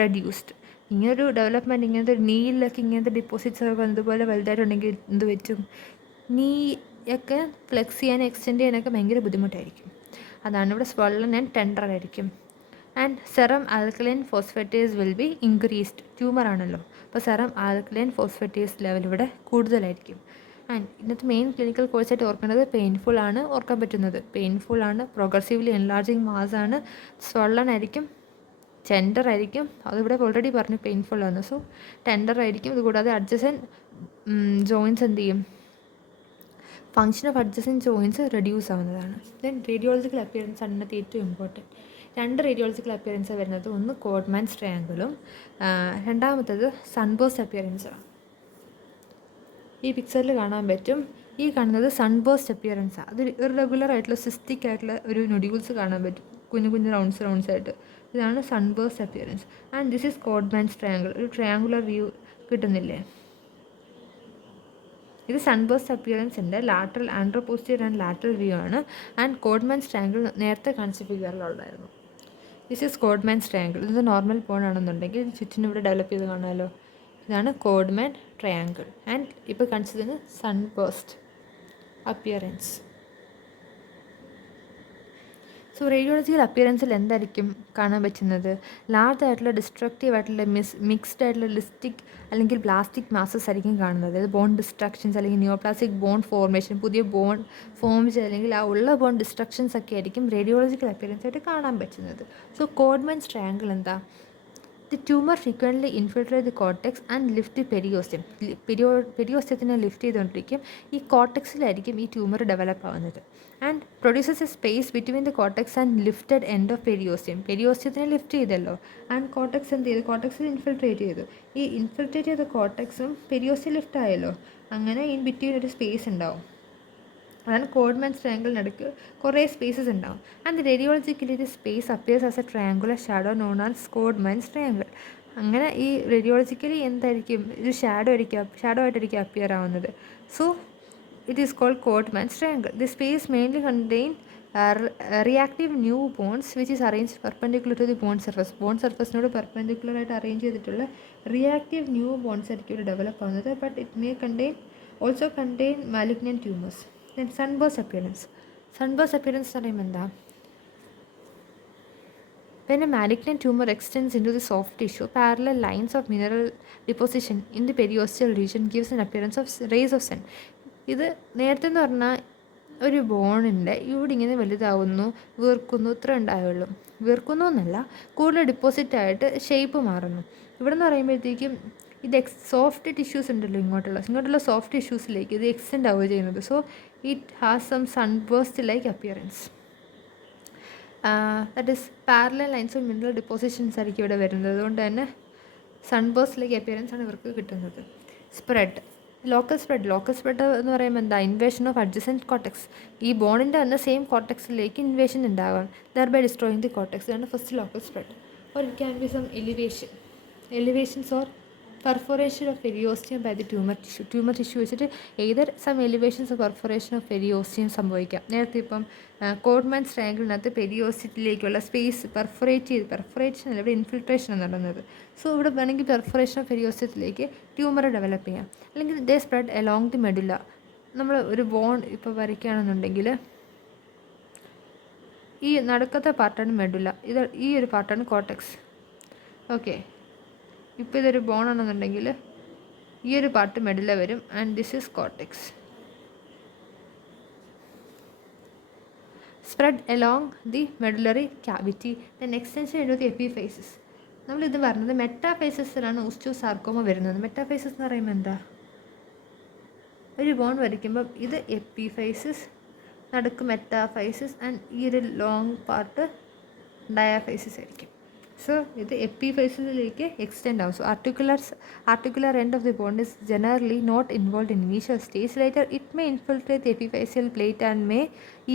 reduced. ഇങ്ങനൊരു ഡെവലപ്മെൻറ്റ്, ഇങ്ങനത്തെ ഒരു നീയിലൊക്കെ ഇങ്ങനത്തെ ഡിപ്പോസിറ്റ്സ് ഒക്കെ ഇതുപോലെ വലുതായിട്ടുണ്ടെങ്കിൽ എന്ത് പറ്റും? നീ ഒക്കെ ഫ്ലെക്സ് ചെയ്യാൻ എക്സ്റ്റെൻഡ് ചെയ്യാനൊക്കെ ഭയങ്കര ബുദ്ധിമുട്ടായിരിക്കും. അതാണ് ഇവിടെ സ്വള്ളൻ ആൻഡ് ടെൻഡർ ആയിരിക്കും. And serum alkaline phosphatase will be increased. Tumour ആണല്ലോ, അപ്പോൾ സെറം ആൽക്കലൈൻ ഫോസ്ഫേറ്റേസ് ലെവൽ ഇവിടെ കൂടുതലായിരിക്കും. ആൻഡ് ഇന്നത്തെ മെയിൻ ക്ലിനിക്കൽ കോഴ്സായിട്ട് ഓർക്കേണ്ടത് പെയിൻഫുൾ ആണ്, ഓർക്കാൻ പറ്റുന്നത് പെയിൻഫുൾ ആണ്, പ്രോഗ്രസീവ്ലി എൻലാർജിങ് മാസ് ആണ്, സ്വള്ളൻ ആയിരിക്കും, ടെൻഡർ ആയിരിക്കും. അതിവിടെ ഓൾറെഡി പറഞ്ഞു പെയിൻഫുൾ ആണ്. സോ ടെൻഡർ ആയിരിക്കും. ഇതുകൂടാതെ അഡ്ജസൻറ്റ് ജോയിൻറ്റ്സ് എന്ത് ചെയ്യും? Function of adjacent joints reduce ആവുന്നതാണ്. ദെൻ റേഡിയോളജിക്കൽ അപ്പിയറൻസ് ആണ് ഇന്നത്തെ ഏറ്റവും ഇമ്പോർട്ടൻറ്റ്. 2 റേഡിയോളജിക്കൽ അപ്പിയറൻസ് വരുന്നത്. ഒന്ന് കോട്ട്മാൻസ് ട്രയാങ്കിളും രണ്ടാമത്തേത് സൺബേസ്റ്റ് അപ്പിയറൻസാണ്. ഈ പിക്ചറിൽ കാണാൻ പറ്റും. ഈ കാണുന്നത് സൺബേസ്റ്റ് അപ്പിയറൻസാണ്. അത് ഇറഗുലർ ആയിട്ടുള്ള സിസ്റ്റിക് ആയിട്ടുള്ള ഒരു നൊഡ്യൂൾസ് കാണാൻ പറ്റും, കുഞ്ഞു കുഞ്ഞു റൗണ്ട്സ് ആയിട്ട്. ഇതാണ് sunburst appearance. And this is Codman's triangle. ഒരു ട്രയാങ്കുലർ വ്യൂ കിട്ടുന്നില്ലേ? ഇത് സൺബേസ്റ്റ് അപ്പിയറൻസിൻ്റെ lateral anteroposterior and lateral view ആണ്. ആൻഡ് കോഡ്മാൻസ് ട്രയാങ്കിൾ നേരത്തെ കാണിച്ച ഫിഗറിലുണ്ടായിരുന്നു. This is Codman's triangle. ഇത് നോർമൽ ബോൺ ആണെന്നുണ്ടെങ്കിൽ ഇത് ചുറ്റിനും ഇവിടെ ഡെവലപ്പ് ചെയ്ത് കാണാമല്ലോ. ഇതാണ് കോഡ്മാൻ ട്രയാങ്കിൾ. ആൻഡ് ഇപ്പോൾ കാണിച്ചതിന് സൺബേസ്റ്റ് അപ്പിയറൻസ്. സോ റേഡിയോളജിക്കൽ അപ്പിയറൻസിൽ എന്തായിരിക്കും കാണാൻ പറ്റുന്നത്? ലാർജ് ആയിട്ടുള്ള ഡിസ്ട്രക്റ്റീവ് ആയിട്ടുള്ള മിക്സ്ഡ് ആയിട്ടുള്ള ലിസ്റ്റിക് അല്ലെങ്കിൽ ബ്ലാസ്റ്റിക് മാസസ് ആയിരിക്കും കാണുന്നത്. അതായത് ബോൺ ഡിസ്ട്രക്ഷൻസ് അല്ലെങ്കിൽ നിയോപ്ലാസ്റ്റിക് ബോൺ ഫോർമേഷൻ, പുതിയ ബോൺ ഫോം ചെയ്ത് അല്ലെങ്കിൽ ആ ഉള്ള ബോൺ ഡിസ്ട്രക്ഷൻസ് ഒക്കെ ആയിരിക്കും റേഡിയോളജിക്കൽ അപ്പിയറൻസ് ആയിട്ട് കാണാൻ പറ്റുന്നത്. സോ കോഡ്മാൻസ് ട്രയാങ്കിൾ എന്താ? The tumour frequently infiltrate the cortex and lift periosteum. പെരിയോസ്റ്റിയത്തിനെ ലിഫ്റ്റ് ചെയ്തുകൊണ്ടിരിക്കും. ഈ കോർട്ടെക്സിലായിരിക്കും ഈ ട്യൂമർ ഡെവലപ്പ് ആവുന്നത്. And produces a space between the cortex and lifted end of periosteum. പെരിയോസ്റ്റിയത്തിനെ ലിഫ്റ്റ് ചെയ്തല്ലോ, ആൻഡ് കോർട്ടെക്സ് എന്ത് ചെയ്തു? കോർട്ടെക്സിൽ ഇൻഫിൽട്രേറ്റ് ചെയ്തു. ഈ ഇൻഫിൽട്രേറ്റ് ചെയ്ത കോർട്ടെക്സും പെരിയോസ്റ്റിയം ലിഫ്റ്റ് ആയല്ലോ, അങ്ങനെ ഇൻ ബിറ്റ്വീൻ ഒരു സ്പേസ് ഉണ്ടാവും. അതാണ് കോഡ്മാൻസ് ട്രയാങ്കിളിനടുക്ക് കുറേ സ്പേസസ് ഉണ്ടാവും. And radiologically the space appears as a triangular shadow known as Codman's triangle. അങ്ങനെ ഈ റേഡിയോളജിക്കലി എന്തായിരിക്കും? ഇത് ഷാഡോ ആയിട്ടായിരിക്കും അപ്പിയർ ആവുന്നത്. So it is called Codman's triangle. The space mainly contain reactive new bones which is arrange perpendicular to the bone surface. Bone സർഫസിനോട് perpendicular ആയിട്ട് arrange ചെയ്തിട്ടുള്ള reactive new bones ആയിരിക്കും ഇവിടെ ഡെവലപ്പ് ആവുന്നത്. But it may also contain malignant tumours. Then sunburst appearance. സൺബേസ്റ്റ് appearance എന്ന് പറയുമ്പോൾ എന്താ? When a malignant tumor extends into the soft tissue, parallel lines of mineral deposition in the periosteal region gives an appearance of rays of sun. ഇത് നേരത്തെ എന്ന് പറഞ്ഞാൽ ഒരു ബോണിൻ്റെ ഇവിടെ ഇങ്ങനെ വലുതാവുന്നു, വീർക്കുന്നു, ഇത്ര ഉണ്ടാവുള്ളൂ. വീർക്കുന്നു എന്നല്ല, കൂടുതൽ ഡിപ്പോസിറ്റായിട്ട് ഷേപ്പ് മാറുന്നു. ഇവിടെ എന്ന് പറയുമ്പോഴത്തേക്കും ഇത് സോഫ്റ്റ് ടിഷ്യൂസ് ഉണ്ടല്ലോ, ഇങ്ങോട്ടുള്ള സോഫ്റ്റ് ടിഷ്യൂസിലേക്ക് ഇത് എക്സ്റ്റെൻഡ് ആവുക ചെയ്യുന്നത്. So it has some sunburst like appearance. That is parallel lines of mineral depositions ആയിരിക്കും ഇവിടെ വരുന്നത്. അതുകൊണ്ട് തന്നെ സൺബേസ്റ്റ് ലൈക്ക് അപ്പിയറൻസ് ആണ് ഇവർക്ക് കിട്ടുന്നത്. സ്പ്രെഡ്, ലോക്കൽ സ്പ്രെഡ് എന്ന് പറയുമ്പോൾ എന്താ? Invasion of adjacent cortex. ഈ ബോണിൻ്റെ തന്നെ സെയിം കോർട്ടെക്സിലേക്ക് ഇൻവേഷൻ ഉണ്ടാകാം, ദർബൈ ഡിസ്ട്രോയിങ് ദി കോർട്ടെക്സ്. ഇതാണ് first local spread. Or it can be some elevations or perforation of periosteum by the tumour tissue വെച്ചിട്ട് either some elevations of perforation of periosteum സംഭവിക്കാം. നേരത്തെ ഇപ്പം കോഡ്മാൻസ് ട്രയാങ്കിളിനകത്ത് പെരിയോസ്റ്റിയത്തിലേക്കുള്ള സ്പേസ് പെർഫറേഷൻ അല്ല, ഇവിടെ infiltration നടന്നത്. So ഇവിടെ വേണമെങ്കിൽ പെർഫറേഷൻ ഓഫ് പെരിയോസ്റ്റിയത്തിലേക്ക് ട്യൂമർ ഡെവലപ്പ് ചെയ്യാം. അല്ലെങ്കിൽ ദേ സ്പ്രെഡ് അലോങ് ദി മെഡുല. നമ്മൾ ഒരു ബോൺ ഇപ്പോൾ വരയ്ക്കുകയാണെന്നുണ്ടെങ്കിൽ ഈ നടുക്കത്തെ പാർട്ടാണ് മെഡുല, ഈ ഒരു പാർട്ടാണ് കോർട്ടെക്സ്. ഓക്കെ, ഇപ്പോൾ ഇതൊരു ബോൺ ആണെന്നുണ്ടെങ്കിൽ ഈ ഒരു പാർട്ട് മെഡുല വരും. And this is cortex. Spread along the medullary cavity. Then extension into the epiphyses. നമ്മളിത് പറഞ്ഞത് മെറ്റാഫേസസിലാണ് ഓസ്റ്റിയോസാർക്കോമ വരുന്നത്. മെറ്റാഫേസസ് എന്ന് പറയുമ്പോൾ എന്താ? ഒരു ബോൺ വരയ്ക്കുമ്പം ഇത് എപ്പിഫേസസ്, നടുക്ക് മെറ്റാഫേസസ്, ആൻഡ് ഈ ഒരു ലോങ് പാർട്ട് ഡയാഫേസസ് ആയിരിക്കും. സോ ഇത് എപ്പിഫേസിലേക്ക് എക്സ്റ്റെൻഡ് ആവും. So articular end of the bone is generally not involve in initial stage. Later it may infiltrate the epiphyseal plate and may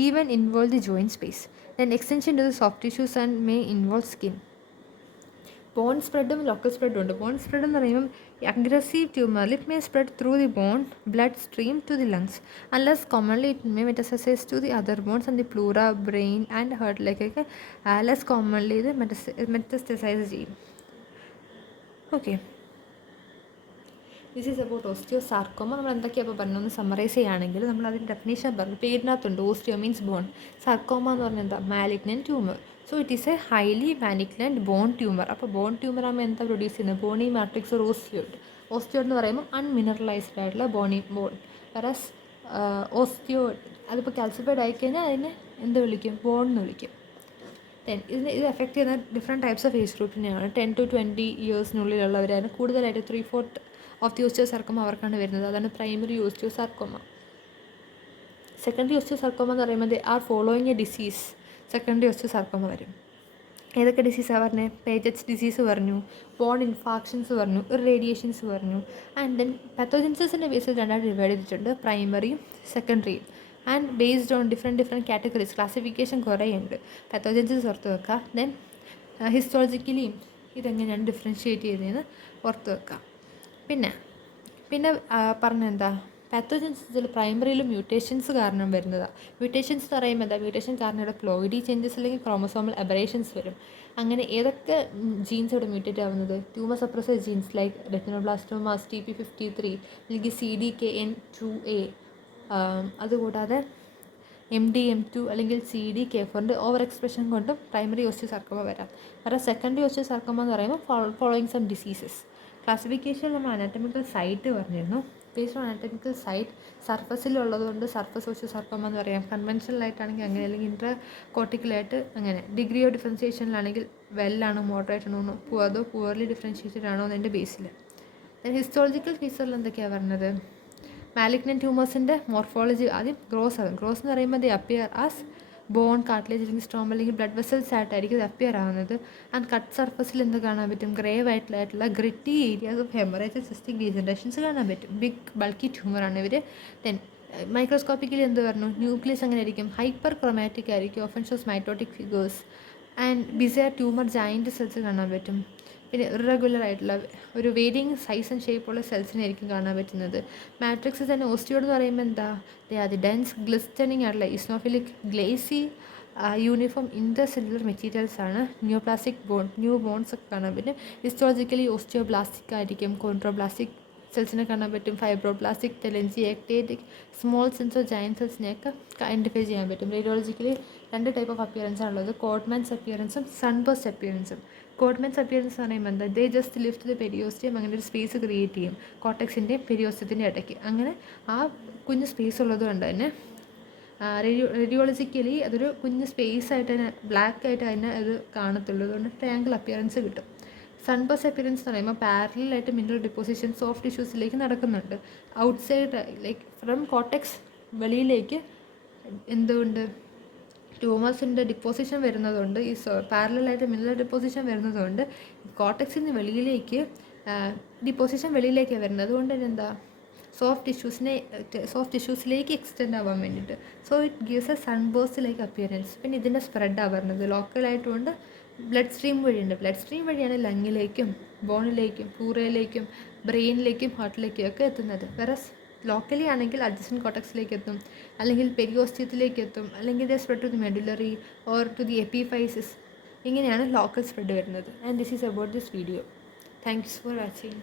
even involve the joint space. Then extension to the soft tissues and may involve skin. Bone സ്പ്രെഡും local സ്പ്രെഡും ഉണ്ട്. Bone spread എന്ന് പറയുമ്പം aggressive tumour it may spread through the bone blood stream to the lungs. Unless commonly it may മെറ്റസൈസ് to the other bones and the pleura, brain and ഹേർട്ടിലേക്കൊക്കെ less commonly ഇത് metastasise ചെയ്യും. Okay, this is about osteosarcoma. നമ്മൾ എന്തൊക്കെയാണ് ഇപ്പോൾ പറഞ്ഞൊന്ന് summarise ചെയ്യുകയാണെങ്കിൽ നമ്മൾ അതിൻ്റെ definition പറഞ്ഞു. പേരിനകത്തുണ്ട് ഓസ്റ്റിയോ മീൻസ് ബോൺ, സാർക്കോമ എന്ന് പറഞ്ഞാൽ എന്താ? Malignant tumour. So it is a highly malignant bone tumour. അപ്പോൾ ബോൺ ട്യൂമർ ആകുമ്പോൾ എന്താ പ്രൊഡ്യൂസ് ചെയ്യുന്നത്? ബോണി മാട്രിക്സ് ഒരു ഓസ്റ്റിയോഡ് എന്ന് പറയുമ്പോൾ അൺമിനറലൈസ്ഡ് ആയിട്ടുള്ള ബോൺ. വെറസ് ഓസ്റ്റിയോഡ് അതിപ്പോൾ കാൽസിഫൈഡ് ആയിക്കഴിഞ്ഞാൽ അതിനെ എന്ത് വിളിക്കും? ബോൺ എന്ന് വിളിക്കും. ഇത് എഫക്റ്റ് ചെയ്യുന്ന ഡിഫറെൻറ്റ് ടൈപ്സ് ഓഫ് ഏജ് ഗ്രൂപ്പിനെയാണ്. 10 to 20 ഇയേഴ്സിനുള്ളിലുള്ളവരാണ് കൂടുതലായിട്ട്. 3/4 ഓഫ് ദി ഓസ്റ്റിയോസാർക്കോമ അവർക്കാണ് വരുന്നത്. അതാണ് പ്രൈമറി ഓസ്റ്റിയോസാർക്കോമ. സെക്കൻഡറി ഓസ്റ്റിയോസാർക്കോമ എന്ന് പറയുമ്പോൾ they are following a disease. Secondary osteosarcoma വരും. ഏതൊക്കെ ഡിസീസാണ് പറഞ്ഞത്? പേജറ്റ്സ് ഡിസീസ് പറഞ്ഞു, ബോൺ ഇൻഫാക്ഷൻസ് പറഞ്ഞു, റേഡിയേഷൻസ് പറഞ്ഞു. ആൻഡ് ദെൻ പാത്തോജൻസിൻ്റെ ബേസിൽ രണ്ടായിട്ട് ഡിവൈഡ് ചെയ്തിട്ടുണ്ട്, പ്രൈമറിയും സെക്കൻഡറിയും. And based on different categories classification കുറേ ഉണ്ട്. പാത്തോജൻസിസ് ഓർത്ത് വെക്കുക. ദെൻ ഹിസ്റ്റോളജിക്കലിയും ഇതെങ്ങനെയാണ് ഡിഫറൻഷ്യേറ്റ് ചെയ്തതെന്ന് ഓർത്ത് വെക്കുക. പിന്നെ പറഞ്ഞെന്താ, പാത്തോജൻസിൽ പ്രൈമറിയിലും മ്യൂട്ടേഷൻസ് കാരണം വരുന്നതാണ്. മ്യൂട്ടേഷൻസ് എന്ന് പറയുമ്പോൾ എന്താ, മ്യൂട്ടേഷൻ കാരണം ഇവിടെ പ്ലോയിഡി ചേഞ്ചസ് അല്ലെങ്കിൽ ക്രോമസോമൽ അബറേഷൻസ് വരും. അങ്ങനെ ഏതൊക്കെ ജീൻസ് ഇവിടെ മ്യൂട്ടേറ്റ് ആവുന്നത്? Tumour suppressor genes like retinoblastomas, TP53 അല്ലെങ്കിൽ CDKN2A, അതുകൂടാതെ MDM2 അല്ലെങ്കിൽ CDK4 ഓവർ എക്സ്പ്രഷൻ കൊണ്ടും പ്രൈമറി ഓസ്റ്റിയോസാർക്കോമ വരാം. കാരണം സെക്കൻഡറി ഓസ്റ്റിയോസാർക്കോമ എന്ന് പറയുമ്പോൾ ഫോളോയിങ് സം ഡിസീസസ്. ക്ലാസിഫിക്കേഷൻ നമ്മൾ അനാറ്റമിക്കൽ സൈറ്റ് പറഞ്ഞിരുന്നു. ബേസ്ഡ് ഓൺ അനാറ്റമിക്കൽ സൈറ്റ് സർഫസിലുള്ളതുകൊണ്ട് സർഫസ് ഓസ്റ്റിയോസാർക്കോമ എന്ന് പറയാം. കൺവെൻഷനലായിട്ടാണെങ്കിൽ അങ്ങനെ, അല്ലെങ്കിൽ ഇൻട്രാ കോർട്ടിക്കലായിട്ട് അങ്ങനെ. ഡിഗ്രി ഓഫ് ഡിഫറൻസിയേഷനിലാണെങ്കിൽ വെല്ലാണോ, മോഡറേറ്റ് ആണോ, അതോ പുവർലി ഡിഫറൻഷിയേറ്റഡ് ആണോ എന്നതിൻ്റെ ബേസിൽ. ഹിസ്റ്റോളജിക്കൽ ഫീച്ചറിൽ എന്തൊക്കെയാണ് പറഞ്ഞത്? മാലിഗ്നൻറ്റ് ട്യൂമേഴ്സിൻ്റെ മോർഫോളജി ആദ്യം ഗ്രോസ് ആകും. ഗ്രോസ് എന്ന് പറയുമ്പോൾ the appear as bone, cartilage അല്ലെങ്കിൽ സ്റ്റോം അല്ലെങ്കിൽ ബ്ലഡ് വെസൽസ് ആയിട്ടായിരിക്കും ഇത് അപ്പിയർ ആവുന്നത്. ആൻഡ് കട്ട് സർഫസിൽ എന്ത് കാണാൻ പറ്റും? ഗ്രേവ് ആയിട്ടുള്ള gritty areas of haemorrhage, cystic degenerations കാണാൻ പറ്റും. ബിഗ് ബൾക്കി ട്യൂമറാണ് ഇവർ. ദെൻ മൈക്രോസ്കോപ്പിക്കലി എന്ത് പറഞ്ഞു? ന്യൂക്ലിയസ് എങ്ങനെ ആയിരിക്കും? ഹൈപ്പർ ക്രോമാറ്റിക് ആയിരിക്കും. Often shows mitotic figures. And bizarre tumour giant cells കാണാൻ പറ്റും. പിന്നെ ഇറഗുലർ ആയിട്ടുള്ള ഒരു വേരിയിങ് സൈസ് ആൻഡ് ഷേപ്പുള്ള സെൽസിനായിരിക്കും കാണാൻ പറ്റുന്നത്. മാട്രിക്സ് തന്നെ ഓസ്റ്റിയോഡ് എന്ന് പറയുമ്പോൾ എന്താ, അത് ഡെൻസ് ഗ്ലിസ്റ്റനിങ് ആയിട്ടുള്ള ഇസ്നോഫിലിക് ഗ്ലേസി യൂണിഫോം ഇൻ്റർസെല്ലുലർ മെറ്റീരിയൽസ് ആണ്. ന്യൂ ബോൺസ് ഒക്കെ കാണാൻ പറ്റും. ഹിസ്റ്റോളജിക്കലി ഓസ്റ്റിയോബ്ലാസ്റ്റിക് ആയിരിക്കും. കോൺട്രോബ്ലാസ്റ്റിക് സെൽസിനെ കാണാൻ പറ്റും. ഫൈബ്രോബ്ലാസ്റ്റിക്, ടെലൻജിയാക്ടേറ്റിക്, സ്മോൾ സെൽസോ ജയൻറ്റ് സെൽസിനെയൊക്കെ ഐഡൻറ്റിഫൈ ചെയ്യാൻ പറ്റും. റേഡിയോളജിക്കലി 2 ടൈപ്പ് ഓഫ് അപ്പിയറൻസ് ആണുള്ളത്, കോഡ്മാൻസ് അപ്പിയറൻസും സൺബേസ്റ്റ് അപ്പിയറൻസും. കോഡ്മാൻസ് അപ്പിയറൻസ് എന്ന് പറയുമ്പോൾ എന്താ, they just lift the periosteum, അങ്ങനെ ഒരു സ്പേസ് ക്രിയേറ്റ് ചെയ്യും കോട്ടക്സിൻ്റെയും പെരിയോസ്റ്റിയത്തിൻ്റെ ഇടയ്ക്ക്. അങ്ങനെ ആ കുഞ്ഞ് സ്പേസ് ഉള്ളത് കൊണ്ട് തന്നെ റേഡിയോളജിക്കലി അതൊരു കുഞ്ഞ് സ്പേസ് ആയിട്ട് തന്നെ ബ്ലാക്ക് ആയിട്ട് തന്നെ അത് കാണത്തുള്ളൂ. അതുകൊണ്ട് ട്രയാങ്കിൾ അപ്പിയറൻസ് കിട്ടും. സൺബേസ്റ്റ് അപ്പിയറൻസ് എന്ന് പറയുമ്പോൾ പാരലായിട്ട് മിനറൽ ഡിപ്പോസിഷൻ സോഫ്റ്റ് ടിഷ്യൂസിലേക്ക് നടക്കുന്നുണ്ട്. ഔട്ട്സൈഡ് ലൈക്ക് ഫ്രം കോട്ടക്സ് വെളിയിലേക്ക് എന്തുകൊണ്ട് ട്യൂമേഴ്സിൻ്റെ ഡിപ്പോസിഷൻ വരുന്നതുകൊണ്ട്, ഈ പാരലായിട്ട് മിനറൽ ഡിപ്പോസിഷൻ വരുന്നതുകൊണ്ട് കോട്ടക്സിൽ നിന്ന് വെളിയിലേക്ക് ഡിപ്പോസിഷൻ വെളിയിലേക്കാണ് വരുന്നത്. അതുകൊണ്ട് തന്നെ എന്താ, സോഫ്റ്റ് ടിഷ്യൂസിലേക്ക് എക്സ്റ്റെൻഡ് ആവാൻ വേണ്ടിയിട്ട്. So it gives a sunburst like appearance. പിന്നെ ഇതിൻ്റെ സ്പ്രെഡാണ് വരുന്നത് ലോക്കലായിട്ടുകൊണ്ട് ബ്ലഡ് സ്ട്രീം വഴിയുണ്ട്. ബ്ലഡ് സ്ട്രീം വഴിയാണ് ലങ്ങിലേക്കും ബോണിലേക്കും പ്ലൂറയിലേക്കും ബ്രെയിനിലേക്കും ഹാർട്ടിലേക്കും ഒക്കെ എത്തുന്നത്. വേറെ ലോക്കലി ആണെങ്കിൽ അഡ്ജസൻറ്റ് കോട്ടക്സിലേക്ക് എത്തും, അല്ലെങ്കിൽ പെരിയോസ്റ്റിയത്തിലേക്ക് എത്തും, അല്ലെങ്കിൽ the spread to the medullary or to the epiphysis. ഇങ്ങനെയാണ് ലോക്കൽ സ്പ്രെഡ് വരുന്നത്. And this is about this video. Thanks for watching.